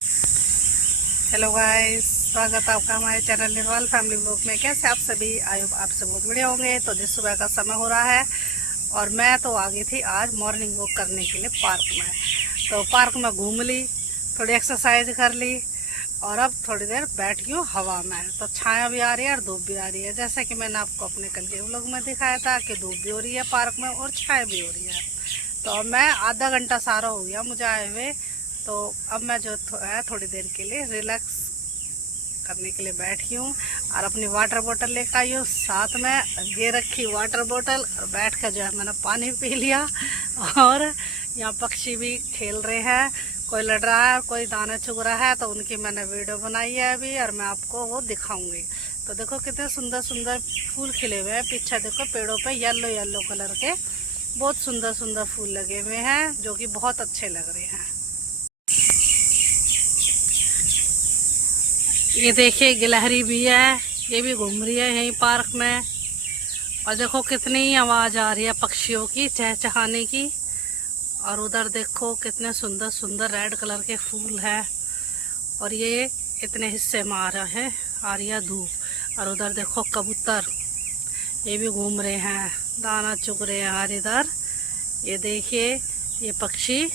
Hello guys, स्वागत है आपका हमारे चैनल निर्वाल फैमिली ब्लॉग में। कैसे आप सभी? आई होप आप सब बहुत बढ़िया होंगे। तो जिस सुबह का समय हो रहा है और मैं तो आ गई थी आज मॉर्निंग वॉक करने के लिए पार्क में। तो पार्क में घूम ली, थोड़ी एक्सरसाइज कर ली और अब थोड़ी देर बैठ गई हूँ हवा में। तो छाया भी आ रही है और धूप भी आ रही है, जैसे कि मैंने आपको अपने कल के व्लॉग में दिखाया था कि धूप भी हो रही है पार्क में और छाया भी हो रही है। तो मैं आधा घंटा सारा हो गया मुझे आए हुए। तो अब मैं जो है थोड़ी देर के लिए रिलैक्स करने के लिए बैठी हूँ और अपनी वाटर बोतल लेकर आई हूँ साथ में। ये रखी वाटर बोतल और बैठ कर जो है मैंने पानी पी लिया। और यहाँ पक्षी भी खेल रहे हैं, कोई लड़ रहा है, कोई दाना चुग रहा है। तो उनकी मैंने वीडियो बनाई है अभी और मैं आपको वो दिखाऊंगी। तो देखो कितने सुंदर सुंदर फूल खिले हुए हैं। पीछे देखो पेड़ों पे येलो येलो कलर के बहुत सुंदर सुंदर फूल लगे हुए हैं जो कि बहुत अच्छे लग रहे हैं। ये देखिए गिलहरी भी है, ये भी घूम रही है यहीं पार्क में। और देखो कितनी आवाज़ आ रही है पक्षियों की चहचहाने की। और उधर देखो कितने सुंदर सुंदर रेड कलर के फूल हैं। और ये इतने हिस्से में आ रहा है, आ रही है धूप। और उधर देखो कबूतर, ये भी घूम रहे हैं, दाना चुग रहे हैं। और इधर ये देखिए ये पक्षी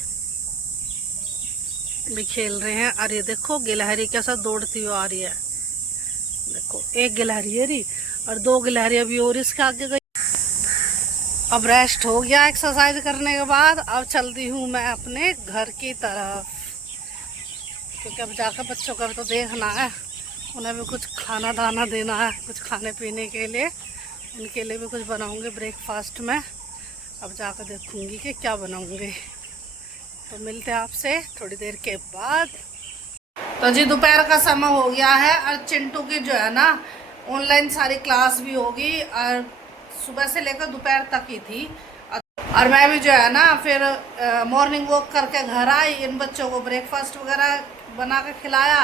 भी खेल रहे हैं। और ये देखो गिलहरी कैसा दौड़ती हुई आ रही है। देखो एक गिलहरी है रही और दो गिलहरी अभी और इसके आगे गई। अब रेस्ट हो गया एक्सरसाइज करने के बाद। अब चलती हूँ मैं अपने घर की तरफ, क्योंकि अब जाकर बच्चों का भी तो देखना है, उन्हें भी कुछ खाना दाना देना है, कुछ खाने पीने के लिए उनके लिए भी कुछ बनाऊंगी ब्रेकफास्ट में। अब जाकर देखूंगी कि क्या बनाऊंगी। तो मिलते हैं आपसे थोड़ी देर के बाद। तो जी दोपहर का समय हो गया है और चिंटू की जो है ना ऑनलाइन सारी क्लास भी होगी और सुबह से लेकर दोपहर तक ही थी। और मैं भी जो है ना फिर मॉर्निंग वॉक करके घर आई, इन बच्चों को ब्रेकफास्ट वगैरह बना के खिलाया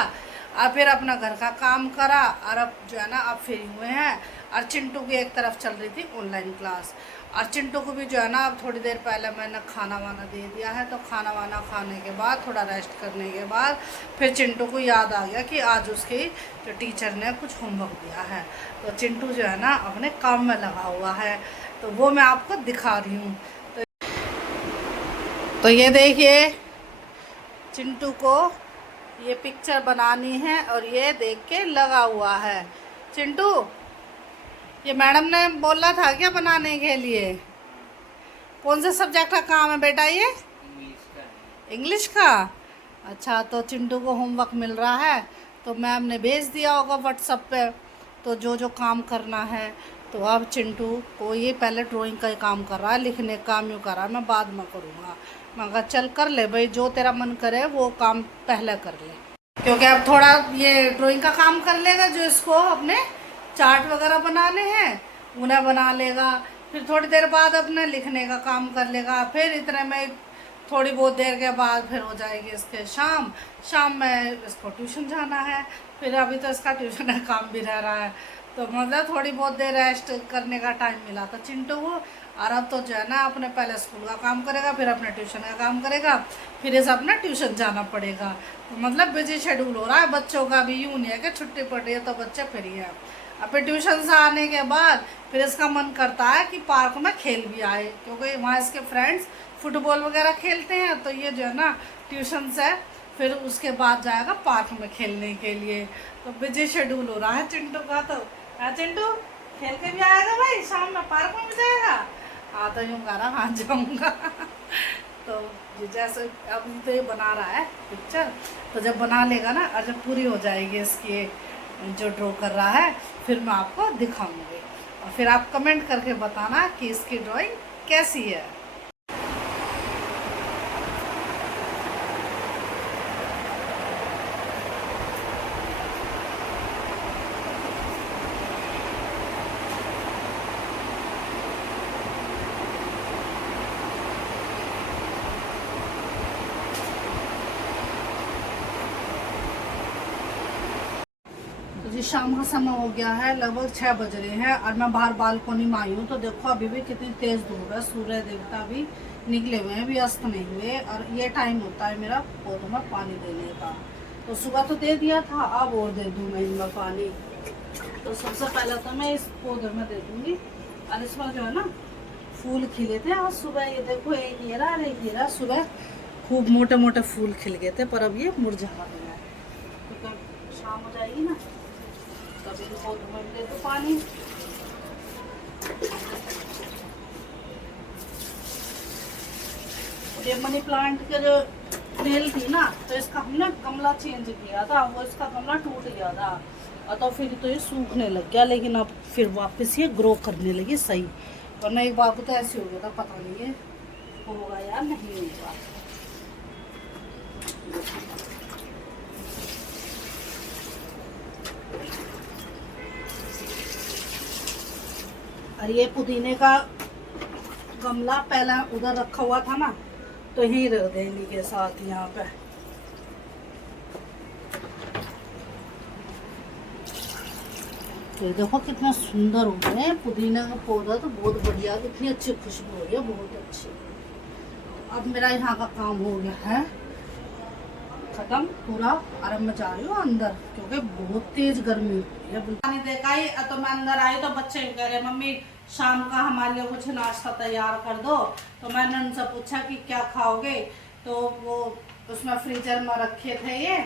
और फिर अपना घर का काम करा। और अब जो है ना अब फ्री हुए हैं। और चिंटू की एक तरफ चल रही थी ऑनलाइन क्लास और चिंटू को भी जो है ना अब थोड़ी देर पहले मैंने खाना वाना दे दिया है। तो खाना वाना खाने के बाद थोड़ा रेस्ट करने के बाद फिर चिंटू को याद आ गया कि आज उसकी जो टीचर ने कुछ होमवर्क दिया है। तो चिंटू जो है ना अपने काम में लगा हुआ है, तो वो मैं आपको दिखा रही हूँ। तो ये देखिए चिंटू को ये पिक्चर बनानी है और ये देख के लगा हुआ है। चिंटू ये मैडम ने बोला था क्या बनाने के लिए? कौन से सब्जेक्ट का काम है बेटा ये? इंग्लिश का। अच्छा, तो चिंटू को होमवर्क मिल रहा है तो मैम ने भेज दिया होगा व्हाट्सएप पे। तो जो जो काम करना है तो अब चिंटू को ये पहले ड्राइंग का ही काम कर रहा है, लिखने का काम यूँ कर रहा है, मैं बाद में करूँगा। मैं कहा चल कर ले भाई, जो तेरा मन करे वो काम पहले कर ले, क्योंकि अब थोड़ा ये ड्राइंग का काम कर लेगा, जो इसको अपने चार्ट वगैरह बनाने हैं उन्हें बना लेगा। फिर थोड़ी देर बाद अपने लिखने का काम कर लेगा। फिर इतने में थोड़ी बहुत देर के बाद फिर हो जाएगी इसके शाम। शाम में इसको ट्यूशन जाना है। फिर अभी तो इसका ट्यूशन का काम भी रह रहा है। तो मतलब थोड़ी बहुत देर रेस्ट करने का टाइम मिला था चिंटू को। और अब तो जो है ना अपने पहले स्कूल का काम करेगा, फिर अपने ट्यूशन का काम करेगा, फिर इसे अपना ट्यूशन जाना पड़ेगा। तो मतलब बिजी शेड्यूल हो रहा है बच्चों का भी। यूँ नहीं है कि छुट्टी पड़ रही है तो बच्चे फ्री है। अब फिर ट्यूशन से आने के बाद फिर इसका मन करता है कि पार्क में खेल भी आए, क्योंकि वहाँ इसके फ्रेंड्स फुटबॉल वगैरह खेलते हैं। तो ये जो है ना ट्यूशन से फिर उसके बाद जाएगा पार्क में खेलने के लिए। तो बिजी शेड्यूल हो रहा है चिंटू का। तो चिंटू खेल के भी आएगा भाई, शाम में पार्क में भी जाएगा। हाँ तो यूँ कह रहा हाँ जाऊँगा। तो जैसे अब तो ये बना रहा है पिक्चर, तो जब बना लेगा ना और जब पूरी हो जाएगी इसकी जो ड्रॉ कर रहा है फिर मैं आपको दिखाऊंगी। और फिर आप कमेंट करके बताना कि इसकी ड्राइंग कैसी है। जी शाम का समय हो गया है, लगभग 6 बज रहे हैं और मैं बाहर बालकोनी में आई हूँ। तो देखो अभी भी कितनी तेज धूप है, सूर्य देवता भी निकले हुए हैं, भी अस्त नहीं हुए। और ये टाइम होता है मेरा पौधों में पानी देने का। तो सुबह तो दे दिया था, अब और दे दूँ मैं इनमें पानी। तो सबसे पहले तो मैं इस पौधे में दे दूँगी। और इसमें जो है ना फूल खिले थे आज सुबह, ये देखो एक ये रहा, एक ये रहा। सुबह खूब मोटे मोटे फूल खिल गए थे, पर अब ये मुरझा गया है। तो कब शाम हो जाएगी ना तब इन पौधों में दे दो पानी। ये मनी प्लांट के जो बेल थी ना, तो इसका हमने गमला चेंज किया था, वो इसका गमला टूट गया था और तो फिर तो ये सूखने लग गया, लेकिन अब फिर वापस ये ग्रो करने लगी सही। वरना एक बार तो ऐसे हो गया था, पता नहीं है होगा या नहीं होगा। और ये पुदीने का गमला पहला उधर रखा हुआ था ना, तो यहीं रख देंगे के साथ यहाँ पे। तो देखो कितना सुंदर हो गया है पुदीना का पौधा, तो बहुत बढ़िया, कितनी अच्छी खुशबू हो रही है, बहुत अच्छी। अब मेरा यहाँ का काम हो गया है खत्म पूरा, और अब मैं जा रही हूँ अंदर, क्योंकि बहुत तेज गर्मी होती है। पानी देखा ही तो मैं अंदर आई तो बच्चे कह रहे मम्मी शाम का हमारे लिए कुछ नाश्ता तैयार कर दो। तो मैंने उनसे पूछा कि क्या खाओगे, तो वो उसमें फ्रीजर में रखे थे ये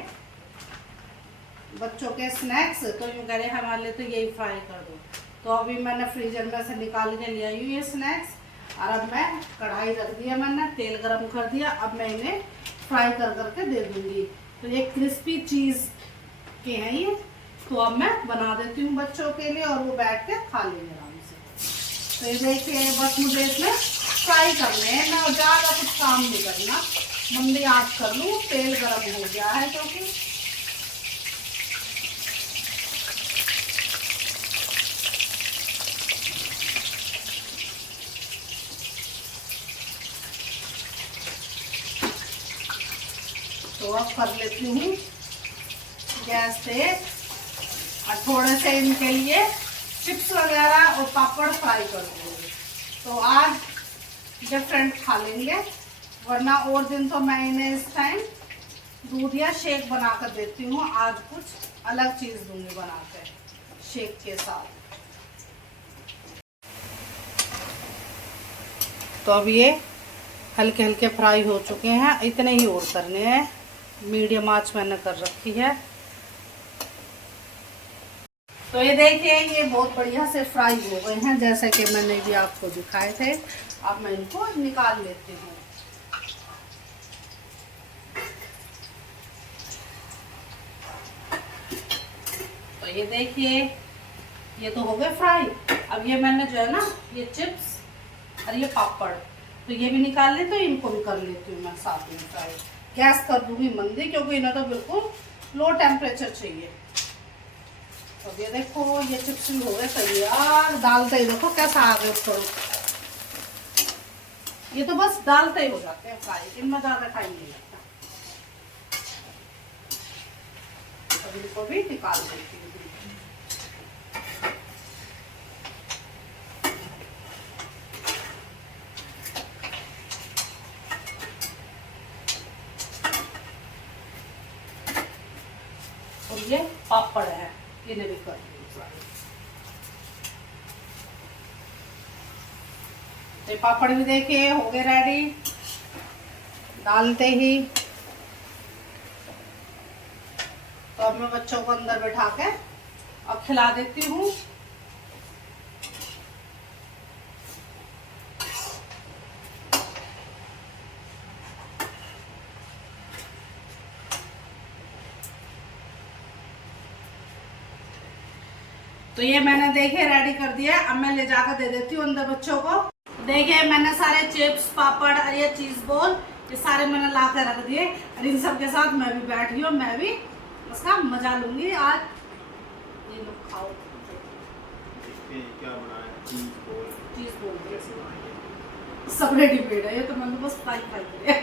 बच्चों के स्नैक्स, तो यूँ कह रहे हमारे लिए तो यही फ्राई कर दो। तो अभी मैंने फ्रीजर में से निकाल के ले आई हूँ ये स्नैक्स, और अब मैं कढ़ाई रख दिया, मैंने तेल गरम कर दिया, अब मैं इन्हें फ्राई कर करके दे दूँगी। तो ये क्रिस्पी चीज़ के हैं ये, तो अब मैं बना देती हूँ बच्चों के लिए, और वो बैठ के खा लेंगे आराम से। तो ये देखिए बस मुझे इसमें फ्राई करने हैं, मैं ज़्यादा कुछ काम नहीं करना, मंदी आँच कर लूँ, तेल गरम हो गया है क्योंकि। तो अब कर लेती हूँ गैस से, और थोड़े से इनके लिए चिप्स वगैरह और पापड़ फ्राई कर दूँगी। तो आज डिफरेंट खा लेंगे, वरना और दिन तो मैं इन्हें इस टाइम दूध या शेक बना कर देती हूँ, आज कुछ अलग चीज़ दूंगी बना कर शेक के साथ। तो अब ये हल्के हल्के फ्राई हो चुके हैं, इतने ही और करने हैं, मीडियम आंच मैंने कर रखी है। तो ये देखिए ये बहुत बढ़िया से फ्राई हो गए हैं, जैसे कि मैंने भी आपको दिखाए थे। अब मैं इनको निकाल लेती हूँ। तो ये देखिए ये तो हो गए फ्राई। अब ये मैंने जो है ना ये चिप्स और ये पापड़, तो ये भी निकाल लेते हैं, इनको भी कर लेती हूँ मैं साथ में फ्राई। गैस कर दूंगी मंदी, क्योंकि इन्हें तो बिल्कुल लो टेम्परेचर चाहिए। तो ये देखो ये चिप्स भी हो गए तैयार, डालते ही देखो कैसा आ गया ऊपर। ये तो बस डालते ही हो जाते हैं फ्राई, इनमें ज्यादा टाइम नहीं लगता। अब इनको भी निकाल देती हूँ। और ये पापड़ है, इन्हें भी कर दूँ। ये पापड़ भी देखिए हो गए रेडी, डालते ही। तो अब मैं बच्चों को अंदर बैठा के अब खिला देती हूँ। तो ये मैंने देखे रेडी कर दिया, अब मैं ले जाकर दे देती हूँ अंदर बच्चों को। देखिए मैंने सारे चिप्स पापड़ और ये चीज बॉल ये सारे मैंने ला कर रख दिए, और इन सब के साथ मैं भी बैठी हूँ, मैं भी उसका मजा लूंगी आज। ये लोग खाओ। क्या बनाया? चीज बॉल सब रेडीमेड है, ये तो मैंने बस फ्राई कर दिया।